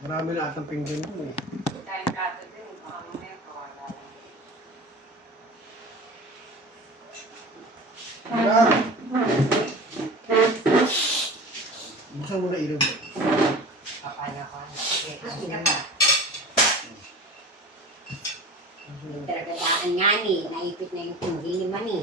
Marami na atang pinggan ko eh. Tayong kato din, baka mamaya kawala lang. Wala. Buksan mo na ilaw mo. Papala ko. Sige, kasi ka pa. Talagadaan nga ni, naipit na yung tunggil ni Mani.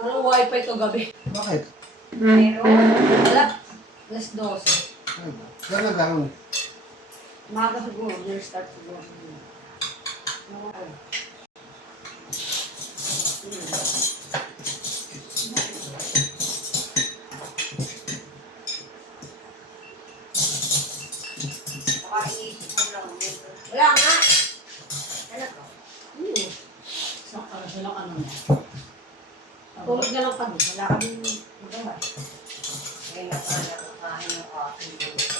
Ano wifi to gabi? Bakit? Pero, Wala. Alas 12. Ay, gano'n gano'n. Umaga siguro. Start siguro. Okay. baka iisip mo lang. Wala nga. Ano to? Sakta na sila ano na. Tulog na lang kami. Wala kami magawa. Kaya nga pala nakakain ng aking bulit.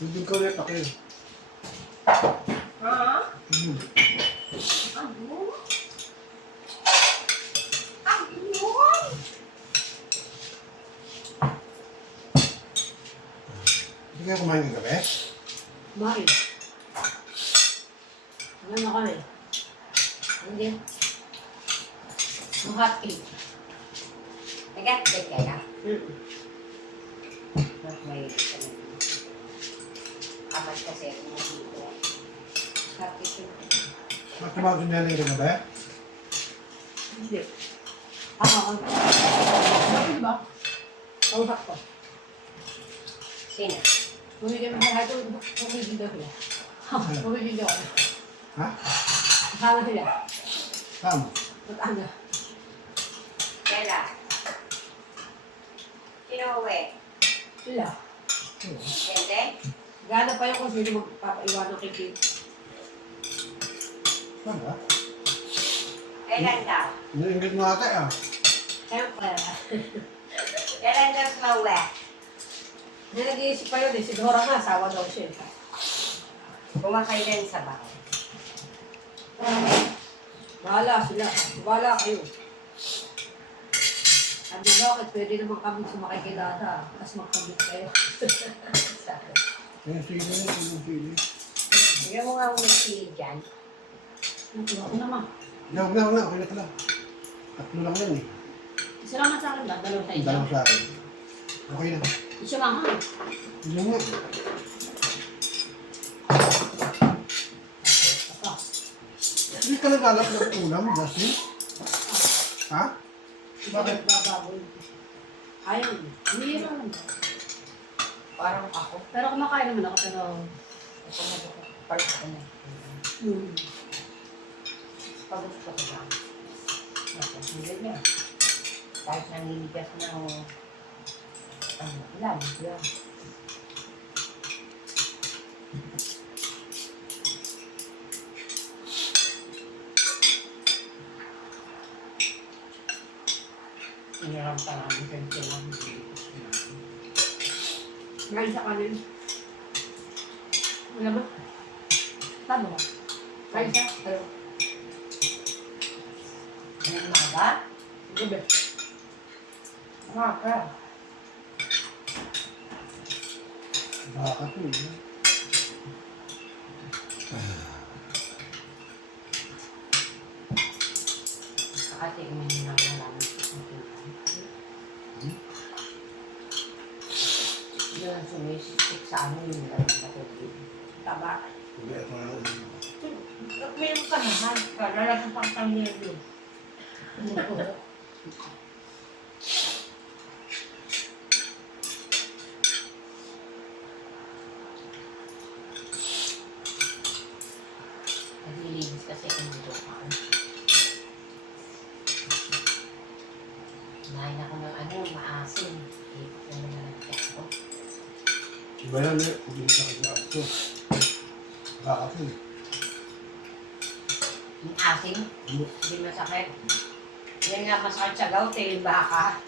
Tubig ka ulit ako eh. Ha? Hmm. Ano? Ano? Hindi kayo kumain ng gabi? Kumain. Ano na kami? Hindi. Ang hot cake. Nag-update kaya? Mm. May amat kasi ako dito. Sabi ko, Bakit tumawag niya ng gabi? Hindi. Ako. Bakit ba? Kausap ko. sino? Bumigyan mo sa ito. Bumigyan daw sila. Bumigyan daw ako. Ha? Kasama sila. Saan? Mag-ana. Kailan? Sino uwi? Sila. Sente? Gana pa yung kung sino magpapaiwan ng kikit. Saan ba? Kailan daw? Iniingit mo ate ah. Siyempre. Kailan daw sila uwi? Nag-iisip pa yun eh. Si Dora nga, asawa daw siya. Kumakailan sa bahay. Bahala sila. Bahala kayo. Sabi bakit pwede naman kami sumakay kay Dada. Tapos magkabit kayo. Sabi. Yung sili mo, yung sili. Bigyan mo nga muna sili dyan. Ako naman. Huwag na. Okay na pala. Tatlo lang yan eh. Isa lang sa akin ba? Dalawang tayo. Dalawa sa akin. Okay na. Isa lang ha. Yun nga. Ito. Hindi ka naglalap ng ulam, Justin? Ha? Bakit? Bababoy. Ayaw. Hindi naman. Parang ako. Pero kumakain naman ako. Pero... Ito na ito. Part ko na. Pag gusto ko lang. Hindi niya. Kahit naniligas ng ulam. Yan. Iniram pa namin sa tilang. Ngayon sa kanin. Wala ba? Tama ba? Ngayon sa? Pero... Anong maga? Gabi. Maga. Baka to eh. Kasi uminom lang namin sa yun ang sumisisik sa amin yung lang na tubig. Tama. Hindi ako na ulam. Meron ka naman. Lalagyan pang tamil yun. Naglilinis kasi ako ng dukaan. Nahin ako ng ano, maasim. Ikot na naman ang tiyak ko. Iba yan eh. Hindi sa kanya ito. Baka to eh. Yung asin. Hindi masakit. Yan nga masakit sa gout eh, yung baka.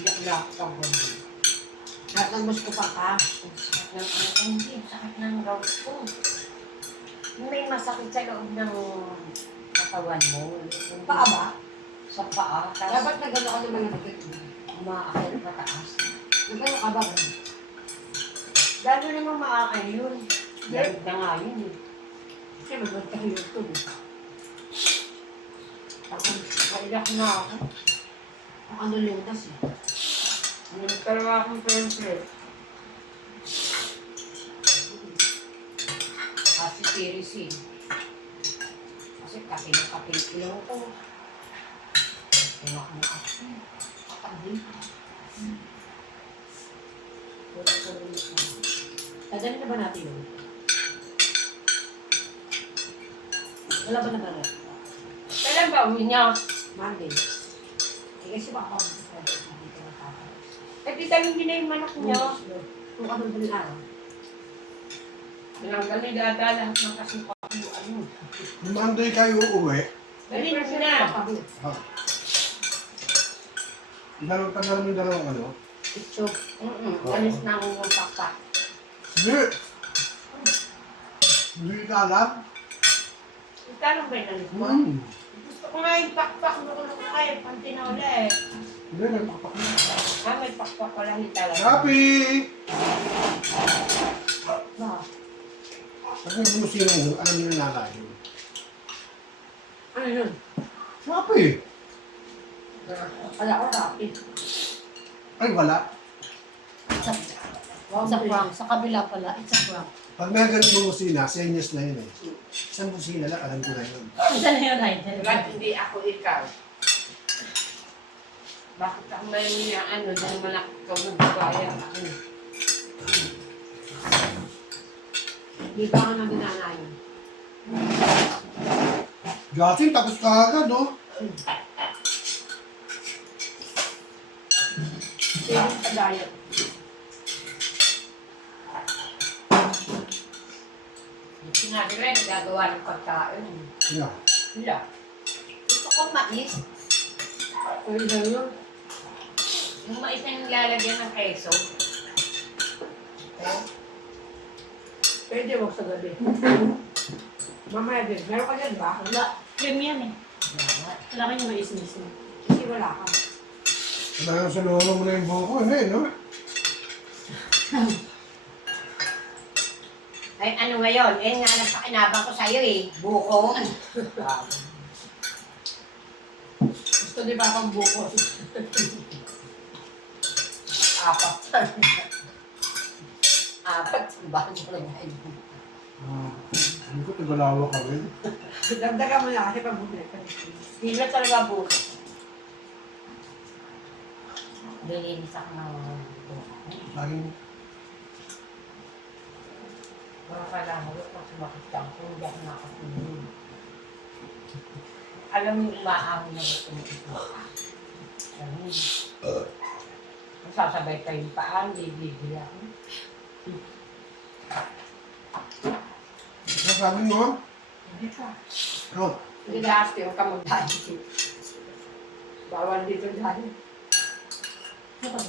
Iyak na ako pag gano'n. At nagmus ko pa ka. Ang sakit ng ano ko, hindi. Ang sakit ng gout ko. May masakit sa loob ng katawan mo. Yung Paa ba? Sa paa. Tapos Dapat nagano ka naman ng dikit mo. umaakit pataas. Nagano ka ba? Lalo namang maakay yun. Dahil na nga yun eh. Kasi magkahiyot ko. Ako, naiyak na ako. Ang ano lunas eh. Nagkarawa akong pamphlet. Kasi series eh. Kasi kape ng kape ilaw ko. Iyak mo kasi. Katabi. Tadali na ba natin yun? Wala ba na ba? Kailan ba umiyak? Monday. Eh kasi baka ako dito na tatay. Eh, di tayo hindi na yung manak niya. Kung anong daling araw. Tinanggal ni Dada lahat ng kasuka ko. Ano? Nung Monday kayo uuwi, Dali na sila. tagal mo yung dalawang ano? Ito. Alis na ang pakpak. Hindi! Hindi ka alam? Ikaw ba yung alis mo? Gusto ko nga yung pakpak. Gusto ko nga yung pantinola eh. Hindi, may pakpak na. Ah, may pakpak pala ni talaga. Happy! Ba? Pag may bumusina yun, alam niyo na nakain. Ano yun? Happy! Wala ko happy. Ay, wala. Sa prank. Sa kabila pala. It's a prank. Pag may ganun bumusina, senyas na yun eh. Isang busina lang, alam ko na yun. Isa na yun, ay. Bakit hindi ako ikaw? Bakit ako may niya ano, dahil malaki ikaw nagbabayang ako. Hindi pa ako nang dinanayon. Justin, tapos ka agad, no? Pwede sa diet. Sinabi rin, nagagawa ng pagkain. Yeah. Wala. Gusto ko mais. Pwede na yun. Yung mais na nilalagyan ng keso. Eh, Pwede wag sa gabi. Mamaya din. Meron ka dyan ba? Wala. Cream yan eh. wala. Kailangan yung mais mismo. Kasi wala ka. Kailangan sa lolo mo na yung buko, ano eh, no? Ay, ano ngayon? Eh, nga nagpakinabang ko sa'yo eh. Buko. Gusto di ba akong buko? Apat. Apat. Bakit ko lang ngayon? Hindi ko tagalawa ka rin. Dagdagan mo na kasi pag bumili ka. Hindi na talaga buko. Nilinis ako ng buko. Laging, Mga kailangan ko pag sumakit ka ako, hindi ako nakatulog. Alam mo yung umaahon na gusto mo ito. Ganun. Masasabay pa yung paan, bibigil ako. ano sabi mo? Hindi ka. Oh, Hindi na ask yung kamag-dahil. Bawal dito dahil. Ano ba?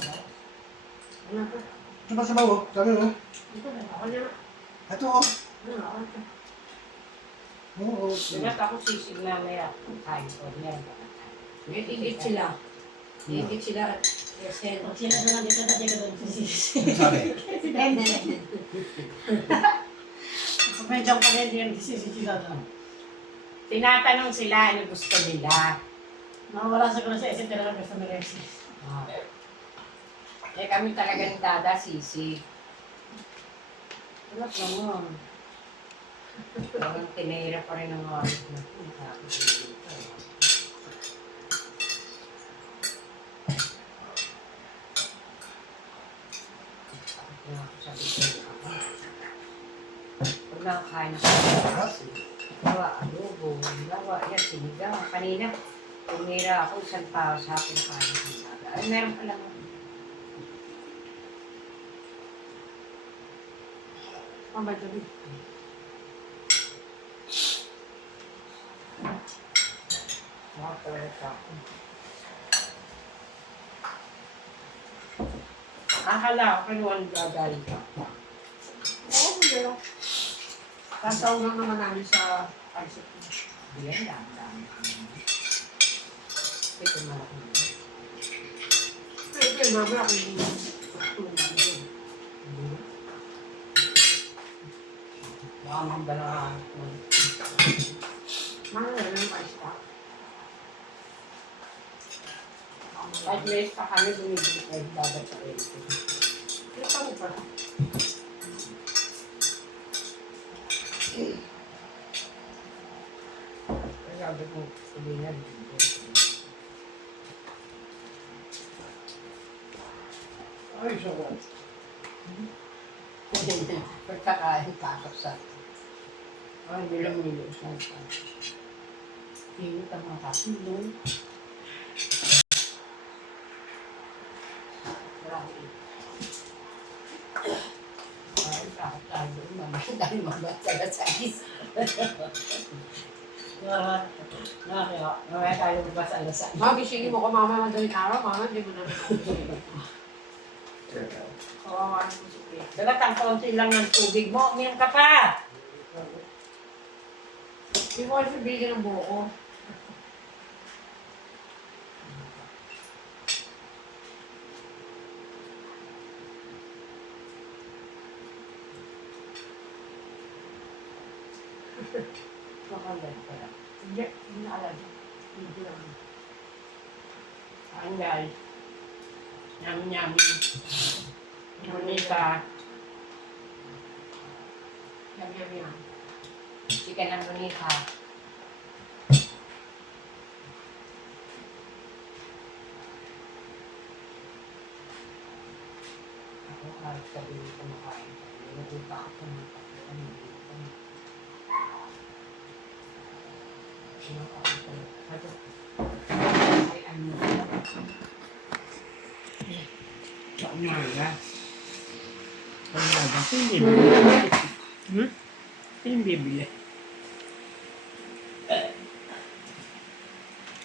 Ano ba? ito ba sa bawo? Sabi mo? Ito na. Ako na. Ito, oh. Ano na? Ako na. Oo. Sinat ako sisig mamaya. Kain ko yan. Iigit sila. Iigit sila. Kasi Pag sila na lang dito, dati ka doon sisisi. Ano sabi? Pag may jump ka na, hindi yan sisisi sila doon. Tinatanong sila ano gusto nila. Nawawala siguro sa isip nila lang gusto nila yung sisisi. Eh kami talaga ni Dada sisig. Wala naman. Parang tinira pa rin ang mga na ito. Pag nakakain ako, gawa, adobo, gawa, yan, sinigang. Kanina, tumira ako, isang tao sa akin kain. Ay, meron pa lang. Mabay gabi. Nakapalala ako. Akala ko kanuan gagaling ka. Oo, pero. Kasaw lang naman namin sa ICT. Bilang dami. Ito malaki na. Pero mama ako yung tulong namin. Baka magdala ako. Mga na lang pa-isa. Kahit may pa kami bumibili kayo dapat sa ito. Pero kami pa. Pero sabi ko, sabi niya, Ay, sawan. pagkakain takot sa ay, bilang nilo sa ito. Hindi ka makatulong. Marami. Ay, takot tayo doon. Dahil mabatala sa is. Nakakaya. Mamaya tayo mabatala sa is. Magisingin mo ko mama madaling araw, mama, hindi mo na naman. Kawawa ko si Pia. Dapat ang kaunti lang ng tubig mo. Uminom ka pa! Hindi mo kasi bigyan ng buko. Makalag ka lang. Hindi, hindi na alam. Hindi lang. Saan guys? Yummy. Monica. Yum. Chicken ng Monica. Ako kahit sabi ko kumakain. Naguta ako kumakain. Ay, ano na. Sa umaga. Sa umaga. Hindi bibili. Hindi bibili.